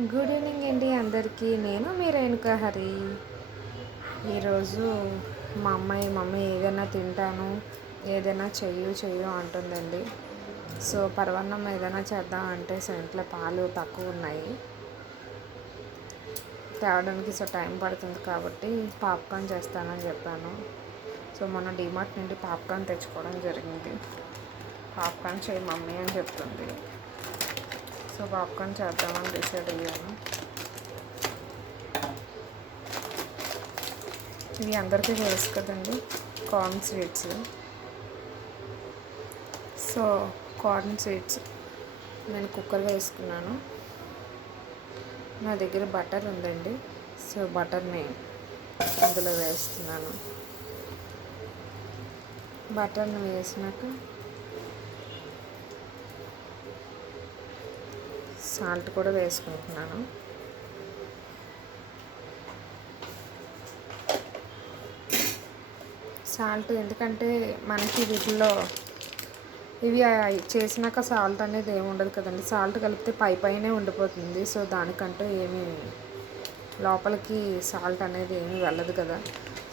Good evening అండి అందరికీ. నేను మీ రేణుకా హరి. ఈరోజు మా మమ్మీ ఏదైనా తింటాను, ఏదైనా చెయ్యు అంటుందండి. సో పరవన్నం ఏదైనా చేద్దాం అంటే ఇంట్లో పాలు తక్కువ ఉన్నాయి తేవడానికి. సో టైం పడుతుంది కాబట్టి పాప్కార్న్ చేస్తానని చెప్పాను. సో మొన్న డిమార్ట్ నుండి పాప్కార్న్ తెచ్చుకోవడం జరిగింది. పాప్కార్న్ చేయి మమ్మీ అని చెప్తుంది. సో పాప్కార్న్ చేద్దామని డిసైడ్ అయ్యాను. ఇవి అందరికీ తెలుసు కదండి, corn sweets. So corn sweets నేను కుక్కర్లో వేసుకున్నాను. నా దగ్గర బటర్ ఉందండి. సో బటర్ని అందులో వేస్తున్నాను. బటర్ని వేసినాక సాల్ట్ కూడా వేసుకుంటున్నాను. సాల్ట్ ఎందుకంటే మనకి వీటిలో ఇవి చేసినాక సాల్ట్ అనేది ఏమి ఉండదు కదండి. సాల్ట్ కలిపితే పైనే ఉండిపోతుంది. సో దానికంటే ఏమీ లోపలికి సాల్ట్ అనేది ఏమీ వెళ్ళదు కదా.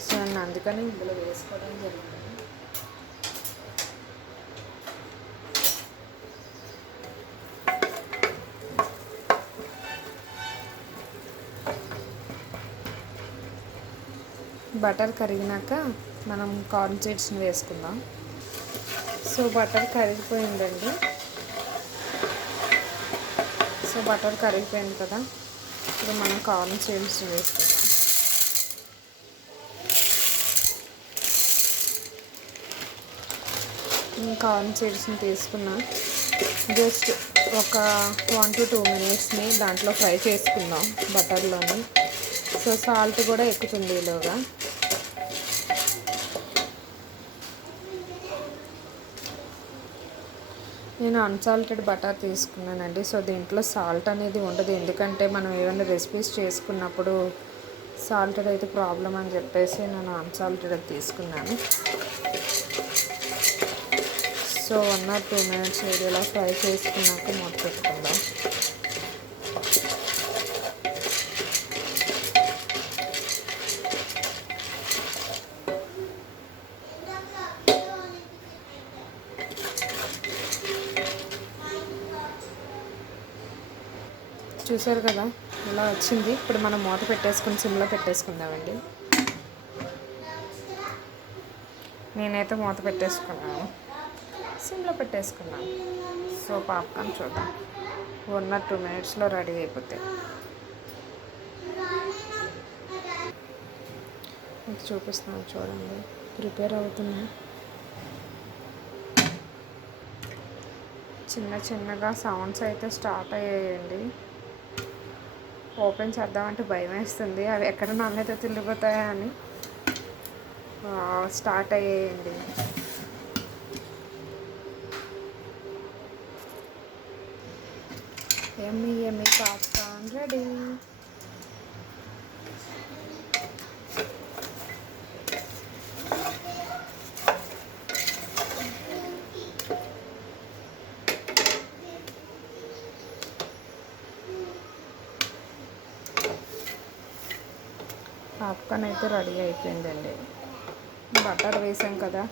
సో నేను అందుకని ఇందులో వేసుకోవడం జరిగింది. బటర్ కరిగినాక మనం కార్న్ సీడ్స్ని వేసుకుందాం. సో బటర్ కరిగిపోయిందండి. సో బటర్ కరిగిపోయింది కదా, ఇప్పుడు మనం కార్న్ సీడ్స్ని వేసుకుందాం. కార్న్ సీడ్స్ని తీసుకున్నా జస్ట్ ఒక 1 to 2 minutesని దాంట్లో ఫ్రై చేసుకుందాం బటర్లోని. సో సాల్ట్ కూడా ఎక్కుతుంది ఈలోగా. నేను అన్సాల్టెడ్ బటర్ తీసుకున్నానండి. సో దీంట్లో సాల్ట్ అనేది ఉండదు, ఎందుకంటే మనం ఏమైనా రెసిపీస్ చేసుకున్నప్పుడు సాల్టెడ్ అయితే ప్రాబ్లం అని చెప్పేసి నేను అన్సాల్టెడ్ తీసుకున్నాను. సో 1 or 2 minutes ఏరియాలో ఫ్రై చేసుకున్నాక మూత పెట్టుకుందాం. చూసారు కదా ఇలా వచ్చింది. ఇప్పుడు మనం మూత పెట్టేసుకుని సిమ్లో పెట్టేసుకుందామండి. నేనైతే మూత పెట్టేసుకున్నాను, సిమ్లో పెట్టేసుకున్నాను. సో పాప్కార్న్ చూద్దాం 1 or 2 minutesలో రెడీ అయిపోతాయి. మీకు చూపిస్తున్నాను చూడండి, ప్రిపేర్ అవుతున్నాయి. చిన్నగా సౌండ్స్ అయితే స్టార్ట్ అయ్యాయండి. ఓపెన్ చేద్దామంటే భయం వేస్తుంది, అవి ఎక్కడ నా మీద తిరిగిపోతాయా అని. స్టార్ట్ అయ్యాయండి. యమ్మీ పాప్కార్న్ రెడీ. పాప్కార్న్ అయితే రెడీ అయిపోయిందండి. బటర్ వేసాం కదా,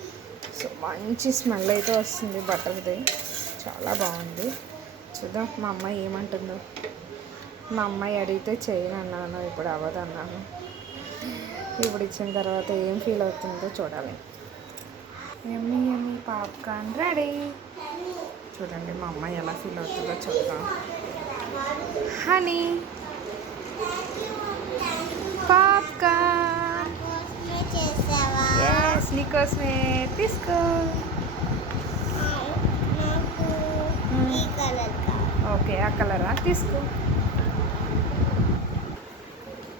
సో మంచి స్మెల్ అయితే వస్తుంది బటర్ది, చాలా బాగుంది. చూద్దాం మా అమ్మాయి ఏమంటుందో. మా అమ్మాయి అడిగితే చేయను అన్నాను, ఇప్పుడు అవ్వదు అన్నాను. ఇప్పుడు ఇచ్చిన తర్వాత ఏం ఫీల్ అవుతుందో చూడాలి. యమ్మీ పాప్కార్న్ రెడీ. చూడండి మా అమ్మాయి ఎలా ఫీల్ అవుతుందో చూద్దాం. హనీ పాప్కార్న్ నీకోసమే, తీసుకో. ఓకే ఆ కలరా, తీసుకో.